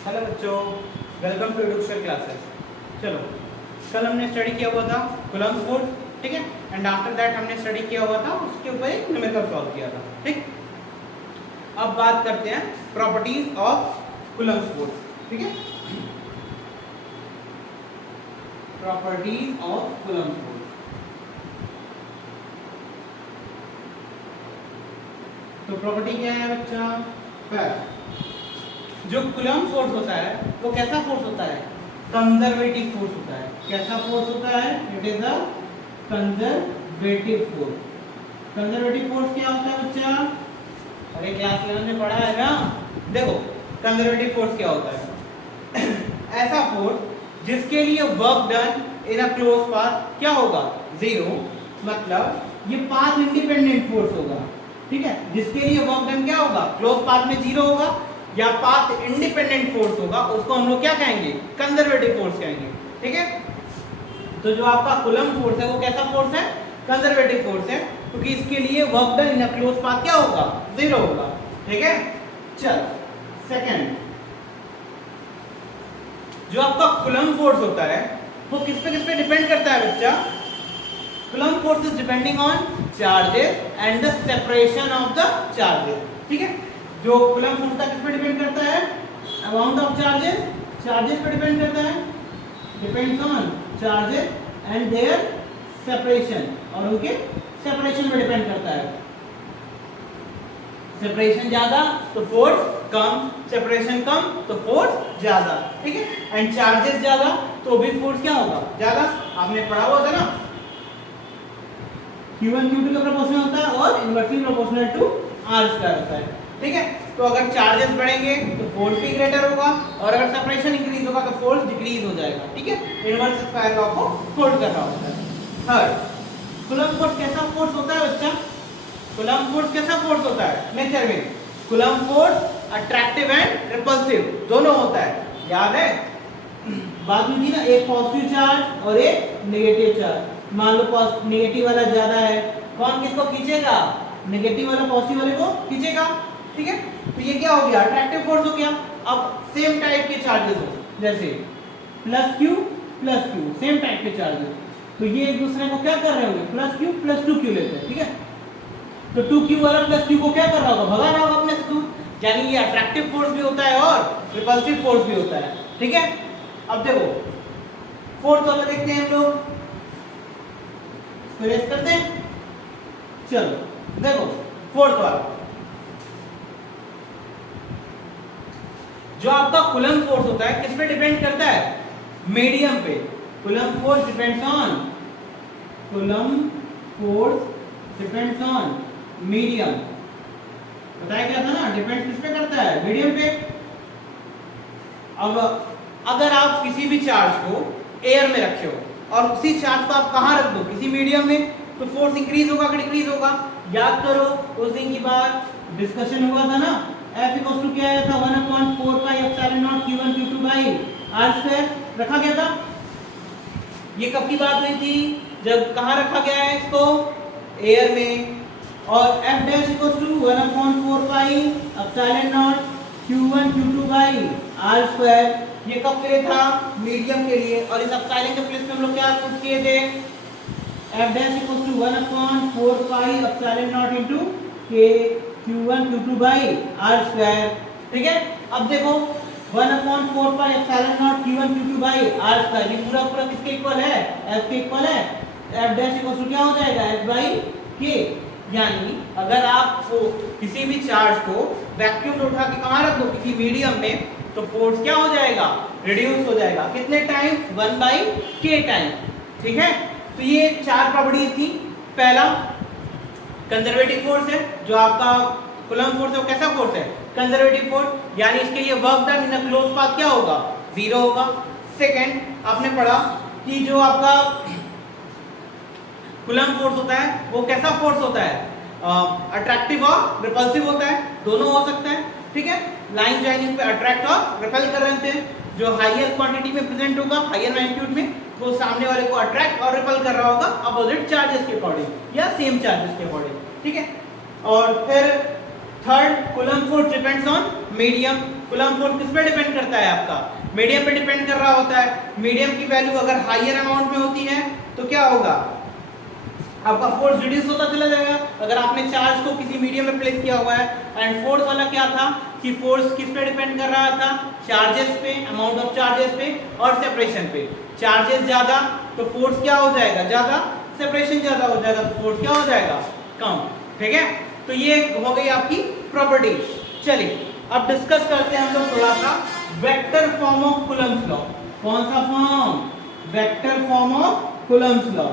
Hello बच्चों, welcome to education classes. चलो, कल हमने स्टडी किया हुआ था कूलम्ब्स फोर्स, ठीक है। एंड आफ्टर दैट हमने स्टडी किया हुआ था उसके ऊपर एक न्यूमेरिकल सॉल्व किया था, ठीक। अब बात करते हैं प्रॉपर्टीज ऑफ कूलम्ब्स फोर्स, ठीक है। Properties of Coulomb's force. तो प्रॉपर्टी क्या है बच्चा? पहला, जो कूलम्ब फोर्स होता है वो कैसा फोर्स होता है? कंजर्वेटिव फोर्स होता है। कैसा फोर्स होता है? It is a conservative force. Conservative force क्या होता है बच्चा? अरे क्लास 11 में पढ़ा है ना। देखो, कंजर्वेटिव फोर्स क्या होता है? ऐसा फोर्स जिसके लिए work done in a close path क्या होगा? जीरो। मतलब ये पाथ इंडिपेंडेंट फोर्स होगा, ठीक है। जिसके लिए वर्क डन क्या होगा? क्लोज पाथ में जीरो होगा या पाथ इंडिपेंडेंट फोर्स होगा, उसको हम लोग क्या कहेंगे? कंजर्वेटिव फोर्स कहेंगे, ठीक है। तो जो आपका कूलम्ब फोर्स है वो कैसा फोर्स है? कंजर्वेटिव फोर्स है, क्योंकि इसके लिए work done in a close path क्या होगा? जीरो होगा, ठीक है। चल, सेकंड, जो आपका कूलम्ब फोर्स होता है वो किस पे डिपेंड करता है बच्चा? Coulomb force is depending on charges and the separation of the charges, ठीक है। जो कूलम्ब फोर्स का किस पे डिपेंड करता है? अमाउंट ऑफ चार्जेस, चार्जेस पे डिपेंड करता है, depends on charges and their separation, और उनके सेपरेशन पे डिपेंड करता है। सेपरेशन ज्यादा तो फोर्स कम, सेपरेशन कम तो फोर्स ज्यादा, ठीक है। एंड चार्जेस ज्यादा तो भी फोर्स क्या होगा? ज्यादा। आपने पढ़ा हुआ था ना, Q1 Q2 का प्रोपोर्शनल होता है और inversely proportional to R square होता है, ठीक है। तो अगर चार्जेस बढ़ेंगे तो फोर्स भी ग्रेटर होगा, और अगर सेपरेशन इंक्रीज होगा तो फोर्स डिक्रीज हो जाएगा, ठीक है। इनवर्स स्क्वायर लॉ को होल्ड कर रहा होता है। थर्ड, कूलम्ब फोर्स कैसा फोर्स होता है बच्चा? कूलम्ब फोर्स कैसा फोर्स होता है नेचर में? Coulomb force attractive and repulsive दोनों होता है, याद है? बात हुई थी ना, एक पॉजिटिव चार्ज और एक नेगेटिव चार्ज। मान लो नेगेटिव वाला ज्यादा है, कौन किसको खींचेगा? नेगेटिव वाला पॉजिटिव वाले को खींचेगा, ठीक है। तो ये क्या हो गया? अट्रैक्टिव फोर्स हो गया। अब सेम टाइप के चार्जेस हो, जैसे प्लस क्यू, सेम टाइप के चार्जेस, तो ये एक दूसरे को क्या कर रहे होंगे? Plus Q plus two Q लेते हैं, ठीक है। तो 2q वाला प्लस क्यू को क्या कर रहा होगा? भगा रहा होगा अपने से दूर, यानी ये अट्रैक्टिव फोर्स भी होता है और रिपल्सिव फोर्स भी होता है, ठीक है। अब देखो फोर्थ वाला देखते हैं हम लोग, रेस करते हैं। चलो देखो, फोर्थ वाला जो आपका कूलम्ब फोर्स होता है किस पे डिपेंड करता है? मीडियम पे। Coulomb force depends on, coulomb force depends on medium. बताया क्या था ना, डिपेंड किस पे करता है? मीडियम पे। अब अगर आप किसी भी चार्ज को एयर में रखे हो और उसी चार्ज को आप कहां रख दो? किसी मीडियम में, तो फोर्स इंक्रीज होगा कि डिक्रीज होगा? याद करो उस दिन की बात, डिस्कशन हुआ था ना, F इक्वल टू क्या आया था? 1/4 pi epsilon naught Q1 Q2 by R square रखा गया था। ये कब की बात हुई थी? जब कहां रखा गया है इसको? एयर में। और F dash equal to 1/4 pi epsilon naught Q1 Q2 by R square, ये कब के लिए था? मीडियम के लिए। और इस एप्सिलॉन के प्लेस में हम लोग क्या पुट किए थे? F dash equal to 1/4 pi epsilon naught into K Q1 Q2 by R square, ठीक है। अब देखो 1/4 pi epsilon naught Q1 Q2 by R square, ये पूरा पूरा किसके इक्वल है? F के इक्वल है। F डैश इक्वल टू क्या हो जाएगा? F by K। यानी अगर आप किसी भी चार्ज को वैक्यूम में उठा के कहां रख दो? किसी मीडियम में, तो फोर्स क्या हो जाएगा? रिड्यूस हो जाएगा। कितने टाइम? 1/k टाइम, ठीक है। तो ये चार प्रॉपर्टीज थी। पहला, कंजर्वेटिव फोर्स है, जो आपका कूलम्ब फोर्स है वो कैसा फोर्स है? कंजर्वेटिव फोर्स, यानी इसके लिए work done in a close path क्या होगा? जीरो होगा। सेकंड, आपने पढ़ा कि जो आपका कूलम्ब फोर्स होता है वो कैसा फोर्स होता है? अट्रैक्टिव और रिपल्सिव होता है, दोनों हो सकता है, ठीक है। लाइन जॉइनिंग पे अट्रैक्ट और रिपेल कर रहे थे। जो हायर क्वांटिटी में प्रेजेंट होगा, हायर मैग्नीट्यूड में, वो सामने वाले को अट्रैक्ट और रिपेल कर रहा होगा अपोजिट चार्जेस के अकॉर्डिंग या सेम चार्जेस के अकॉर्डिंग, ठीक है। और फिर third, coulomb force depends on medium. Coulomb force किस पे डिपेंड करता है? आपका मीडियम पे डिपेंड कर रहा होता है। मीडियम की वैल्यू अगर हायर अमाउंट में होती है तो क्या होगा? आपका फोर्स रिड्यूस होता चला जाएगा। अगर आपने चार्ज को किसी मीडियम में प्लेस किया हुआ है, एंड फोर्स वाला क्या था कि फोर्स किस पे डिपेंड कर रहा था? चार्जेस पे, अमाउंट ऑफ चार्जेस पे और सेपरेशन पे। चार्जेस ज्यादा तो फोर्स क्या हो जाएगा? ज्यादा। सेपरेशन ज्यादा हो जाएगा तो फोर्स क्या हो जाएगा? कम। ठीक है, तो ये हो गई आपकी प्रॉपर्टीज। चलिए अब डिस्कस करते हैं हम लोग थोड़ा सा vector form of Coulomb's law. कौन सा form? Vector form of Coulomb's law.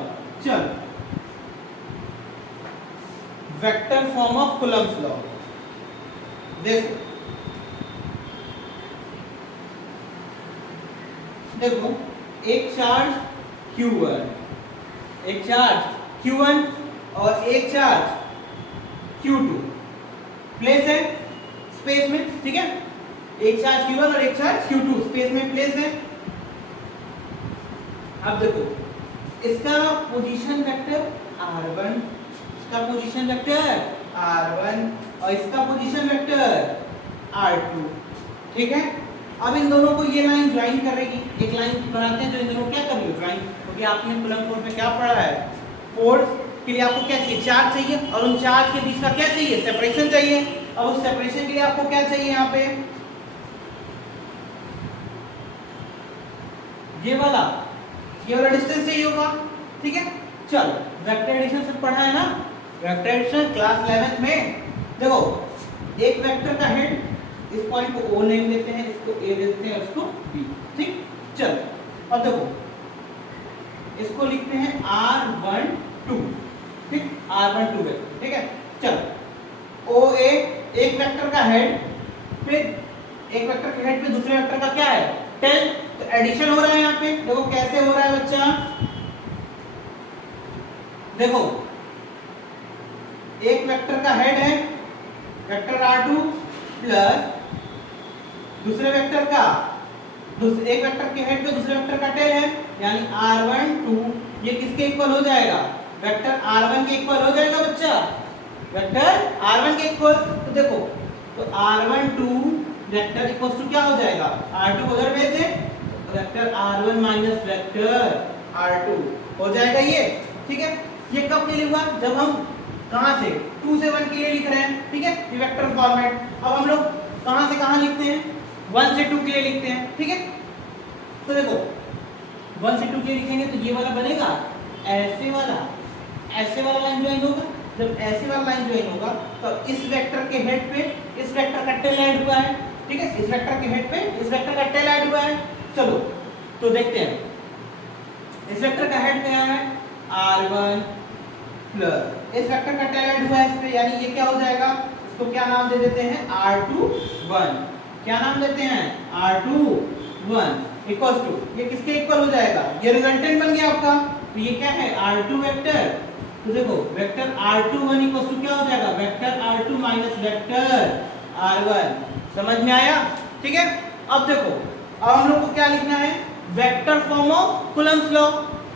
चलो, vector form of Coulomb's law देखो, देखो एक चार्ज Q1, एक चार्ज Q1 और एक चार्ज Q2 प्लेस है स्पेस में। ठीक है, एक चार्ज Q1 और एक चार्ज Q2 स्पेस में प्लेस है। अब देखो इसका पोजीशन वेक्टर R1, इसका पोजीशन वेक्टर R1 और इसका पोजीशन वेक्टर R2। ठीक है, अब इन दोनों को ये लाइन ज्वाइन करेगी। एक लाइन बनाते हैं जो इन दोनों क्या कर रही है? ज्वाइन। क्योंकि आपने कूलम्ब फोर्स में क्या पढ़ा है? फोर्स के लिए आपको क्या चाहिए? चार्ज चाहिए, और उन चार्ज के बीच का क्या चाहिए? सेपरेशन चाहिए। अब उस सेपरेशन के लिए आपको क्या चाहिए? यहाँ पे ये वाला डिस्टेंस चाहिए होगा। ठीक है, चलो वेक्टर एडिशन से पढ़ा है ना? वेक्टर एडिशन क्लास 11th में। देखो एक वेक्टर का हेड, इस पॉइंट को O नेम देते हैं, इसको A देते हैं, इसको B। ठीक, चलो अब देखो इसको लिखते हैं R12। ठीक, R12 है। ठीक है, चलो OA एक वेक्टर का हेड, फिर एक वेक्टर के हेड पे दूसरे वेक्टर का क्या है? टेल। तो एडिशन हो रहा है यहाँ पे। देखो कैसे हो रहा है बच्चा? देखो एक वेक्टर का हेड है वेक्टर R2 प्लस दूसरे वेक्टर का, एक वेक्टर के हेड पे दूसरे वेक्टर का टेल है, यानी R12 ये किसके इक्वल हो जाएगा? वेक्टर R1 के इक्वल हो जाएगा बच्चा, वेक्टर R1 के इक्वल। तो देखो तो R12 वेक्टर इक्वल टू क्या हो जाएगा? R2 को उधर भेज दे, vector R1 minus vector R2 हो जाएगा ये। ठीक है, ये कब के लिए हुआ? जब हम कहां से 2 से 1 के लिए लिख रहे हैं। ठीक है, ये वेक्टर फॉर्मेट। अब हम लोग कहां से कहां लिखते हैं? 1 से 2 के लिए लिखते हैं। ठीक है, तो देखो 1 से 2 के लिए लिखेंगे तो ये वाला बनेगा ऐसे वाला लाइन ज्वाइन होगा। जब ऐसे वाला लाइन ज्वाइन होगा तो इस वेक्टर के हेड पे इस वेक्टर का टेल ऐड हुआ है। ठीक है, इस वेक्टर के हेड पे इस वेक्टर का टेल ऐड हुआ है। चलो तो देखते हैं, इस वेक्टर का हेड क्या है? R1 प्लस इस वेक्टर का टेल ऐड हुआ है इस पे, यानी ये क्या हो जाएगा? इसको क्या नाम दे देते हैं? R21। क्या नाम देते हैं? R21 इक्वल्स टू, ये किसके इक्वल हो जाएगा? ये रिजल्टेंट बन गया आपका। तो ये क्या है? R2 vector. तो देखो वेक्टर R21 इक्वल्स टू क्या हो जाएगा? Vector R2 minus vector R1। समझ में आया? ठीक है, अब देखो अब हम लोग को क्या लिखना है? Vector form of Coulomb's law.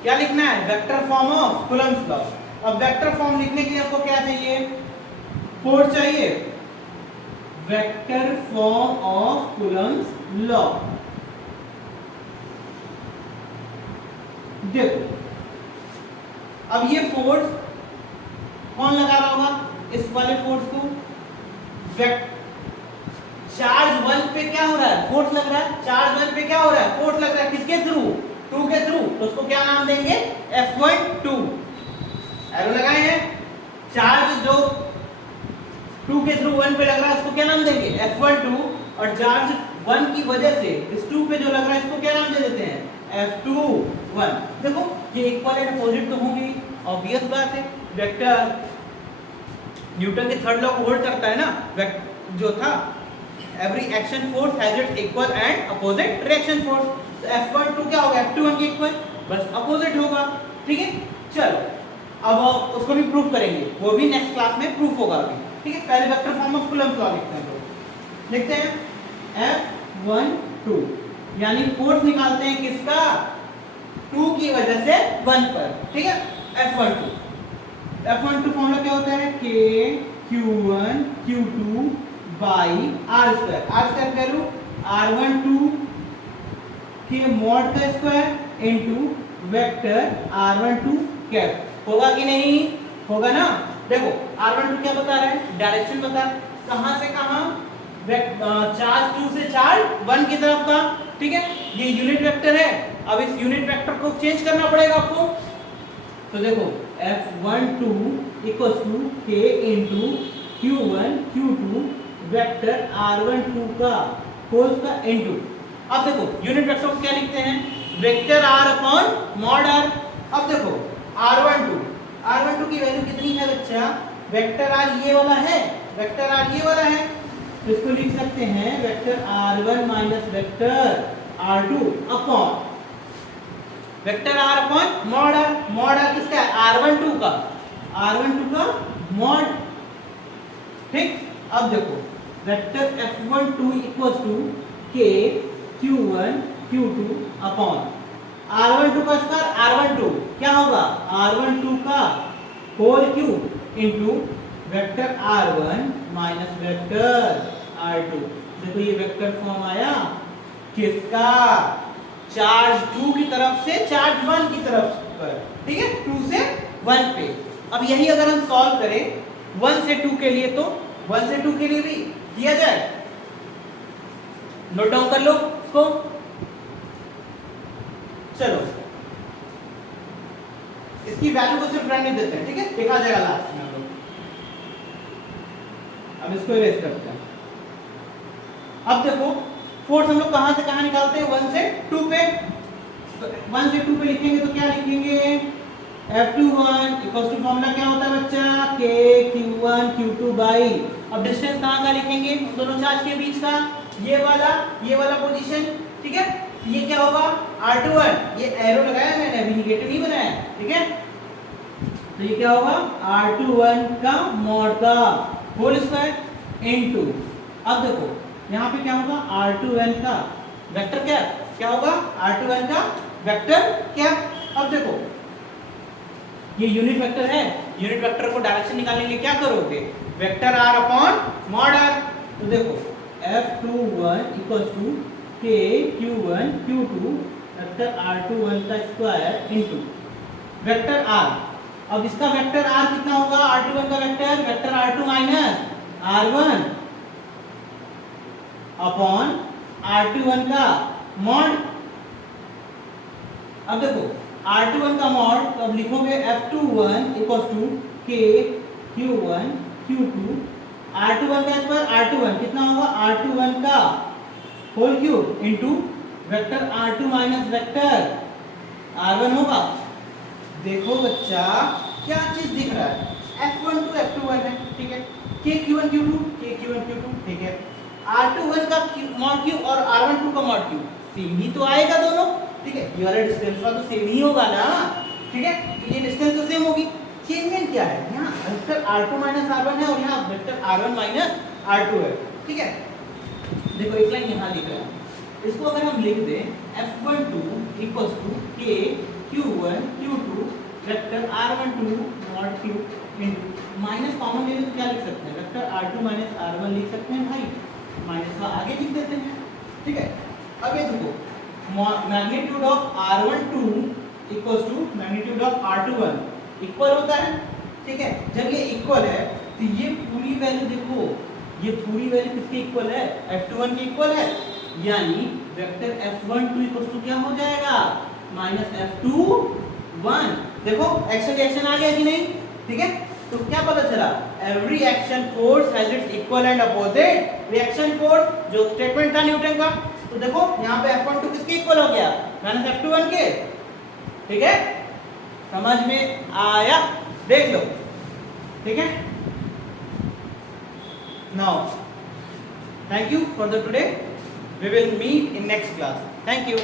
क्या लिखना है? Vector form of Coulomb's law. अब वेक्टर फॉर्म लिखने के लिए आपको क्या चाहिए? फोर्स चाहिए। Vector form of Coulomb's law. देखो अब ये फोर्स कौन लगा रहा होगा? इस वाले फोर्स को चार्ज 1 पे क्या हो रहा है? फोर्स लग रहा है। चार्ज 1 पे क्या हो रहा है? फोर्स लग रहा है। किसके थ्रू? 2 के थ्रू। तो उसको क्या नाम देंगे? F12। एरो लगाए हैं। चार्ज जो 2 के थ्रू 1 पे लग रहा है उसको क्या नाम देंगे? F12। और चार्ज 1 की वजह से इस 2 पे जो लग रहा है इसको क्या नाम दे देते हैं? F21। देखो ये इक्वल एंड अपोजिट तो होंगे, ऑब्वियस बात है। वेक्टर न्यूटन के थर्ड लॉ को होल्ड करता है ना, जो था every action force has its equal and opposite reaction force. तो F12 क्या होगा? F21 के इक्वल, बस अपोजिट होगा। ठीक है, चलो अब उसको भी प्रूफ करेंगे, वो भी नेक्स्ट क्लास में प्रूफ होगा अभी। ठीक है, पहले vector form of Coulomb's law लिखते हैं। तो लिखते हैं F12 यानी फोर्स निकालते हैं किसका? 2 की वजह से 1 पर। ठीक है, F12 फॉर्मूला क्या होता है? K Q1 Q2 by are square करूँ R12 के मॉड का square into vector R12 cap. होगा कि नहीं? होगा ना। देखो R12 क्या बता रहा है? डायरेक्शन बता रहा है, कहां से कहां, चार्ज 2 से चार्ज 1 की तरफ का। ठीक है, ये यूनिट वेक्टर है। अब इस यूनिट वेक्टर को चेंज करना पड़ेगा आपको। तो देखो F12 equals to K into Q1 Q2 vector R12 का होल का इनटू। अब देखो यूनिट वेक्टर को क्या लिखते हैं? Vector R upon mod R। अब देखो R12 की वैल्यू कितनी है बच्चा? वेक्टर R ये वाला है, वेक्टर R ये वाला है, तो इसको लिख सकते हैं vector R1 minus vector R2 upon vector R upon mod R। Mod R किसका है? R12 का, R12 का मॉड। ठीक, अब देखो vector F12 equals to K Q1 Q2 upon R12 का स्क्वायर R12 क्या होगा? R12 का whole cube into vector R1 minus vector R2। देखो ये वेक्टर फॉर्म आया किसका? चार्ज 2 की तरफ से चार्ज 1 की तरफ पर। ठीक है, 2 से 1 पे। अब यही अगर हम सॉल्व करें 1 से 2 के लिए, तो 1 से 2 के लिए भी किया जाए। नोट डाउन कर लो इसको। चलो इसकी वैल्यू को सिर्फ रहने देते हैं। ठीक है, देखा जाएगा लास्ट में हम लोग। अब इसको इरेज करते हैं। अब देखो फोर्स हम लोग कहां से कहां निकालते हैं? 1 से 2 पे। तो 1 से 2 पे लिखेंगे तो क्या लिखेंगे? F21 इक्वल्स टू फॉर्मूला क्या होता है बच्चा? K Q1 Q2 बाई, अब डिस्टेंस कहां का लिखेंगे? दोनों चार्ज के बीच का, ये वाला पोजीशन। ठीक है, ये क्या होगा? R21, ये एरो लगाया मैंने, अभी निगेटिव नहीं बनाया। ठीक है, तो ये क्या होगा? R21 का मॉड का होल स्क्वायर इनटू, अब देखो यहाँ पे क्या होगा? R21 का वेक्टर क्या होगा? R21 का वेक्टर क्या? अब देखो ये यूनिट वेक्टर है, यूनिट वेक्टर को डायरेक्शन निकालने के लिए क्या करोगे? Vector R upon mod R। तो देखो F21 equals to K Q1 Q2 vector R21 का स्क्वायर इनटू वेक्टर R। अब इसका वेक्टर R कितना होगा? R21 का vector R2 minus R1 upon R21 का मॉड। अब देखो R21 का मॉड, तो अब लिखोगे F21 equals to K Q1 Q2 R21 का स्क्वायर R21 कितना होगा? R21 का whole cube into vector R2 minus vector R1 होगा। देखो बच्चा क्या चीज दिख रहा है? F12 F21 है। ठीक है, K Q1 Q2 ठीक है, R21 का मॉड क्यूब और R12 का मॉड क्यूब सेम ही तो आएगा दोनों। ठीक है, ये वाला डिस्टेंस का तो सेम ही होगा ना। ठीक है, तो ये डिस्टेंस तो सेम होगी। चेंजमेंट क्या है? यहाँ वेक्टर R2 माइनस R1 है और यहाँ वेक्टर R1 माइनस R2 है। ठीक है, देखो एक लाइन यहाँ लिख रहा है, इसको अगर हम लिख दें F12 equals to K Q1 Q2 vector R12 mod cube into minus common ले तो क्या लिख सकते हैं? वेक्टर R2 माइनस R1 लिख सकते हैं भाई, माइनस का आगे लिख देते हैं। ठीक है, अब ये देखो magnitude of R12 equals to magnitude of R21 equal होता है। ठीक है, जब ये इक्वल है तो ये पूरी वैल्यू देखो, ये पूरी वैल्यू किसके इक्वल है? F21 के इक्वल है, यानी वेक्टर F12 इक्वल्स टू क्या हो जाएगा? Minus F21। देखो एक्शन रिएक्शन आ गया कि नहीं? ठीक है, तो क्या पता चला? Every action force has its equal and opposite reaction force, जो स्टेटमेंट था न्यूटन का। तो देखो यहाँ पे F12 किसके इक्वल हो गया? माइनस F21 के। ठीक है, समझ में आया? देख लो। ठीक है, now thank you for the today, we will meet in next class. Thank you.